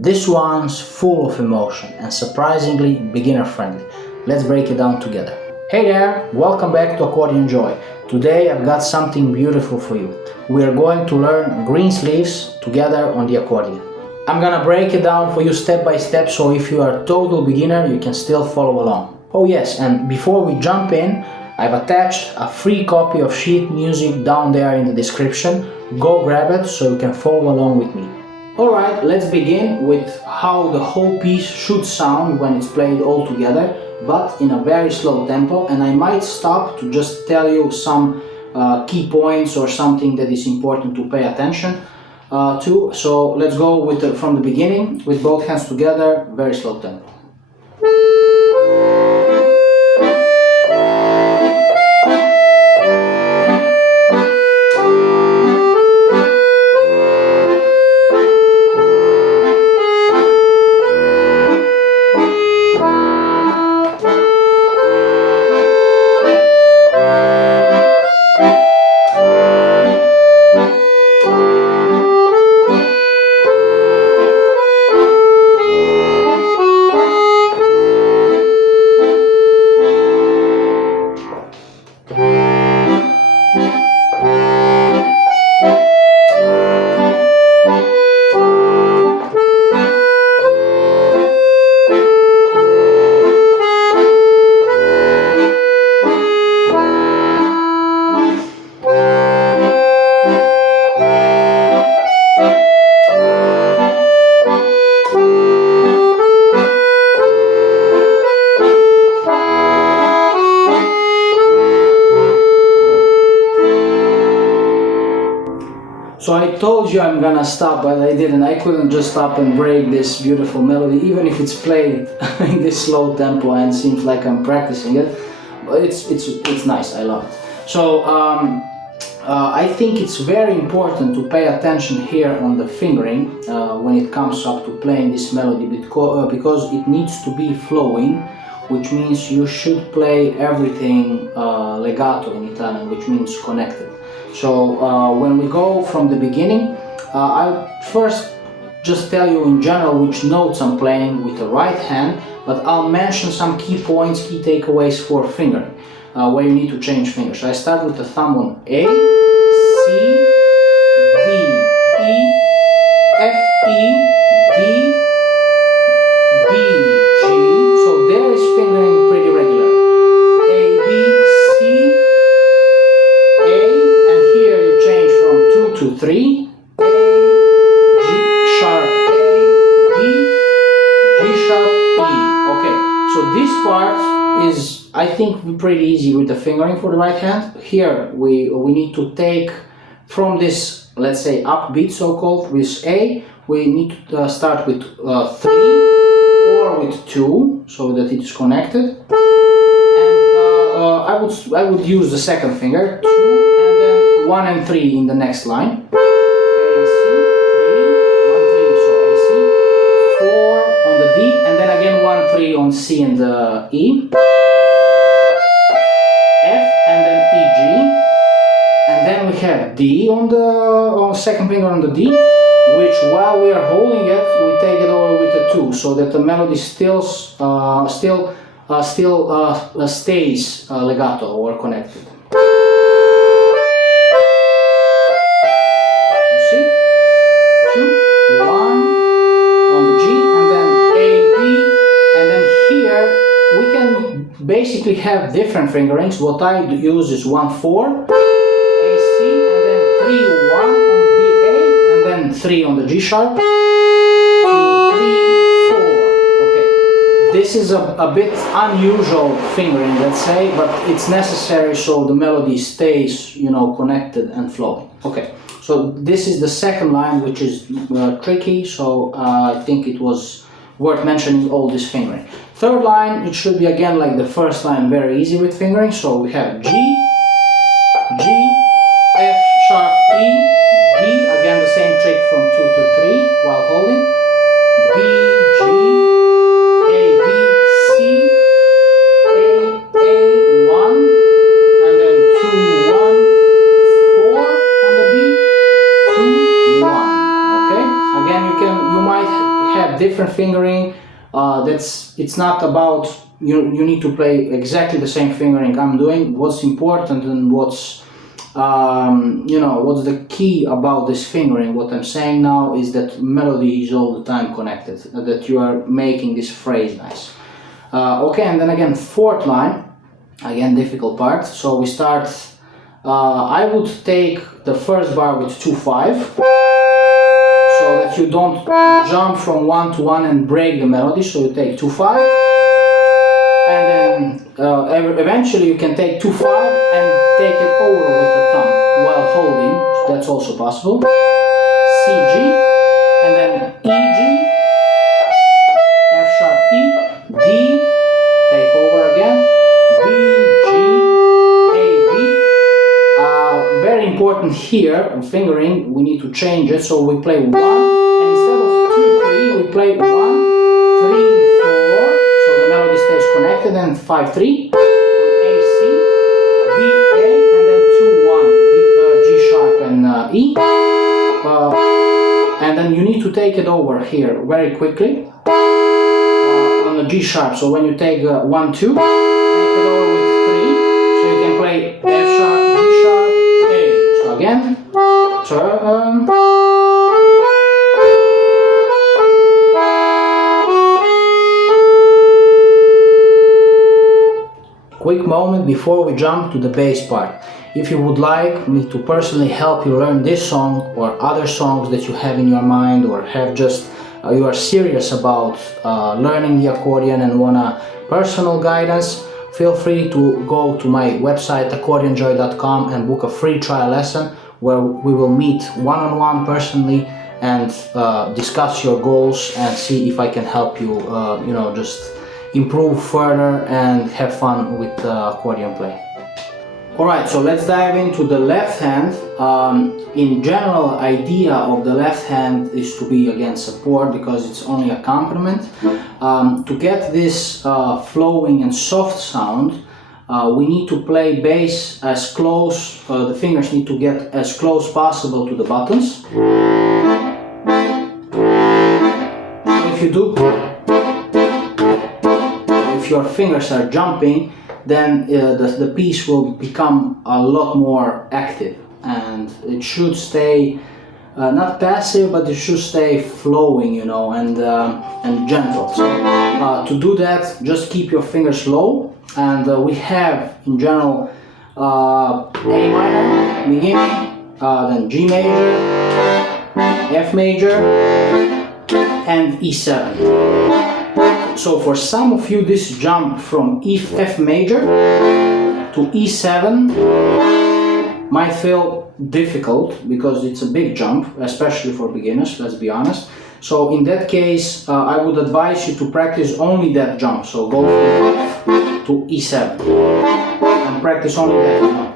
This one's full of emotion and surprisingly beginner friendly. Let's break it down together. Hey there, welcome back to Accordion Joy. Today I've got something beautiful for you. We are going to learn Greensleeves together on the accordion. I'm gonna break it down for you step by step, so if you are a total beginner you can still follow along. Oh yes, and before we jump in, I've attached a free copy of sheet music down there in the description. Go grab it so you can follow along with me. Alright, let's begin with how the whole piece should sound when it's played all together, but in a very slow tempo, and I might stop to just tell you some key points or something that is important to pay attention to. So let's go with from the beginning, with both hands together, very slow tempo. So I told you I'm gonna stop, but I didn't. I couldn't just stop and break this beautiful melody, even if it's played in this slow tempo and seems like I'm practicing it. But it's nice. I love it. So I think it's very important to pay attention here on the fingering when it comes up to playing this melody, because it needs to be flowing, which means you should play everything legato in Italian, which means connected. So when we go from the beginning, I'll first just tell you in general which notes I'm playing with the right hand, but I'll mention some key points, key takeaways for fingering, where you need to change fingers. So I start with the thumb on A, C, D, E, F, E, D, B, G. So there is fingering pretty regular. A, B, C, to 3, A, G sharp A, B, G sharp E. Okay, so this part is, I think, pretty easy with the fingering for the right hand. Here we need to take from this, let's say, upbeat, so-called, with A, we need to start with 3 or with 2, so that it is connected. And I would use the second finger, 2, and then 1 and 3 in the next line. A and C, 3, 1, 3, so A, C, 4 on the D, and then again 1, 3 on C and the E, F, and then E, G, and then we have D on the second finger on the D, which while we are holding it, we take it over with the 2, so that the melody still stays legato or connected. You see? 2, 1 on the G, and then A, B, and then here we can basically have different fingerings. What I use is 1, 4, A, C, and then 3, 1 on B, A, and then 3 on the G sharp, 2, 3, 4. Okay. This is a bit unusual fingering, let's say, but it's necessary so the melody stays, connected and flowing. Okay, so this is the second line, which is tricky, so I think it was worth mentioning all this fingering. Third line, it should be again like the first line, very easy with fingering, so we have G, G, F sharp, E, D, again the same trick from 2 to 3 while holding, B, G, A, B, C, A, 1, and then 2, 1, 4 on the B, 2, 1, okay? Again, you might have different fingering. It's not about you need to play exactly the same fingering I'm doing. What's important and what's what's the key about this fingering, what I'm saying now, is that melody is all the time connected, that you are making this phrase nice. Okay, and then again, fourth line, again difficult part. So we start, I would take the first bar with 2-5, so that you don't jump from 1 to 1 and break the melody. So you take 2-5, and then eventually you can take 2-5 and take it over with the thumb while holding, so that's also possible. C, G, and then E, G, F sharp, E, D, take over again, B, G, A, B. Very important here, in fingering, we need to change it, so we play 1, and instead of 2-3, we play 1, 3, 4, so the melody stays connected, and 5-3, A, C, B, A, and then 2-1, G sharp and E, and then you need to take it over here very quickly on the G sharp. So when you take 1, 2, take it over with 3, so you can play F sharp, G sharp, A. So again, turn. Quick moment before we jump to the bass part. If you would like me to personally help you learn this song or other songs that you have in your mind, or have just you are serious about learning the accordion and wanna personal guidance, feel free to go to my website accordionjoy.com and book a free trial lesson where we will meet one-on-one personally and discuss your goals and see if I can help you, just improve further and have fun with accordion play. Alright, so let's dive into the left hand. In general, idea of the left hand is to be again support, because it's only accompaniment. To get this flowing and soft sound, we need to play bass as close, the fingers need to get as close possible to the buttons. If you do, if your fingers are jumping, then the piece will become a lot more active, and it should stay not passive, but it should stay flowing, and gentle. So to do that, just keep your fingers low, and we have in general A minor beginning, then G major, F major, and E7. So for some of you, this jump from F major to E7 might feel difficult because it's a big jump, especially for beginners, let's be honest. So in that case, I would advise you to practice only that jump. So go from F to E7 and practice only that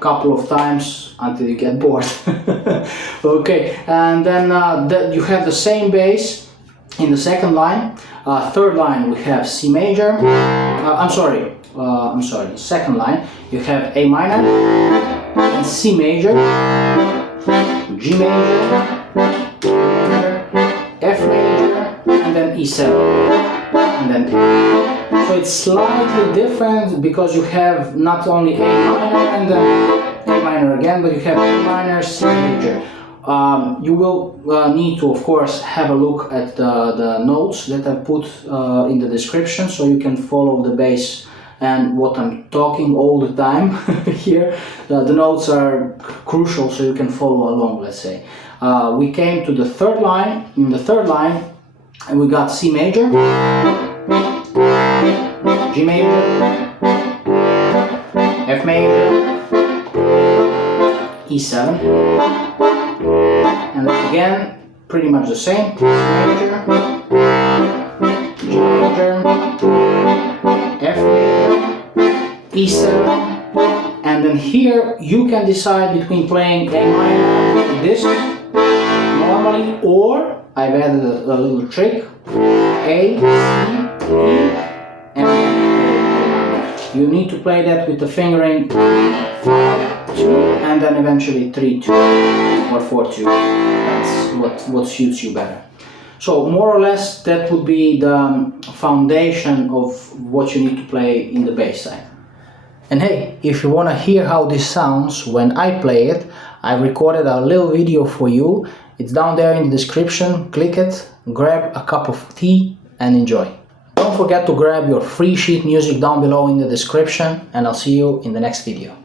couple of times until you get bored. Okay, and then you have the same bass in the second line. Third line we have C major. Second line you have A minor and C major, G major, F major, and then E7, and then A. So it's slightly different because you have not only A minor and then A minor again, but you have A minor, C major. You will need to, of course, have a look at the notes that I put in the description, so you can follow the bass and what I'm talking all the time here. The notes are crucial, so you can follow along, let's say. We came to the third line. In the third line, and we got C major, G major, F major, E7, and then again, pretty much the same. C major, G major, F major, E7, and then here you can decide between playing A minor like this normally, or I've added a little trick: A, C, E, and then A. You need to play that with the fingering 5-2 and then eventually 3-2 or 4-2. That's what suits you better. So more or less that would be the foundation of what you need to play in the bass side. And hey, if you want to hear how this sounds when I play it, I recorded a little video for you. It's down there in the description. Click it, grab a cup of tea and enjoy. Don't forget to grab your free sheet music down below in the description, and I'll see you in the next video.